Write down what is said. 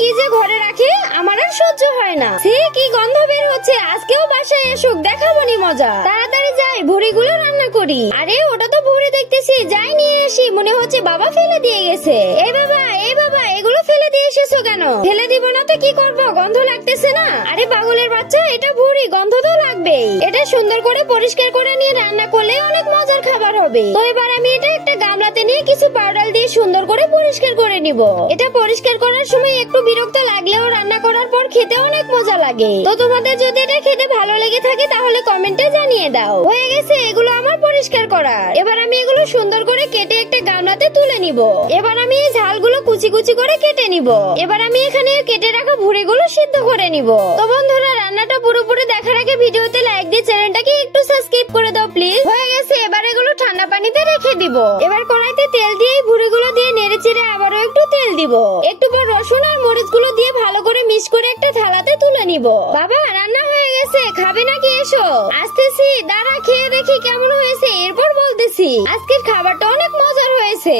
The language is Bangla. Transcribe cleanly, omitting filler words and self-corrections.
কি যে ঘরে রাখে আমার আর সহ্য হয় না। সে কি গন্ধ বের হচ্ছে, আজকেও বাসায় এসুক, দেখাবো নি মজা। তাড়াতাড়ি যাই ভুড়িগুলো রান্না করি। আরে ওটা তো ভুড়ি দেখতেছি, যাই নিয়ে আসি। মনে হচ্ছে বাবা ফেলে দিয়ে গেছে। এই বাবা এগুলো ফেলে দিয়ে এসেছো কেন? ফেলে দিব না তো কি করবো, গন্ধ লাগতেছে না? আরে পাগলের বাচ্চা, এটা ভুড়ি, গন্ধ তো লাগবেই। এটা সুন্দর করে পরিষ্কার করে নিয়ে রান্না করলে অনেক মজার খাবার হবে। তো এবার আমি এটা একটা গামলাতে নিয়ে কিছু পাউডার দিয়ে সুন্দর করে পরিষ্কার করে নিব। এটা পরিষ্কার করার সময় একটু বিরক্ত লাগলেও রান্না করার পর খেতে অনেক মজা লাগে। তো তোমাদের যদি এটা খেতে ভালো লেগে থাকে তাহলে কমেন্টে জানিয়ে দাও। হয়ে গেছে এগুলো আমার পরিষ্কার করা। এবার আমি এগুলো সুন্দর করে কেটে একটা গামলাতে তুলে নিব। এবার আমি এই ঝালগুলো কুচি কুচি করে কেটে নিব। এবার আমি এখানে কেটে রাখা ভুড়িগুলো সিদ্ধ করে নিব। তো বন্ধুরা, রান্নাটা পুরোপুরি দেখার আগে ভিডিওতে লাইক দিয়ে চ্যানেলটাকে একটু সাবস্ক্রাইব করে দাও প্লিজ। হয়ে গেছে, এবার এগুলো ঠান্ডা পানিতে রেখে দিব। এবার কড়াইতে তেল দিয়ে এই ভুড়িগুলো দিয়ে নেড়ে চেড়ে আবারও একটু তেল দিব। একটু পর রসুন আর মরিচগুলো দিয়ে ভালো করে মিক্স করে একটা থালাতে তুলে নিব। বাবা রান্না হয়ে গেছে, খাবে নাকি? এসো। আসতেছি, দাঁড়া খেয়ে দেখি কেমন হয়েছে, এরপর বলতেছি। আজকের খাবারটা অনেক মজার হয়েছে।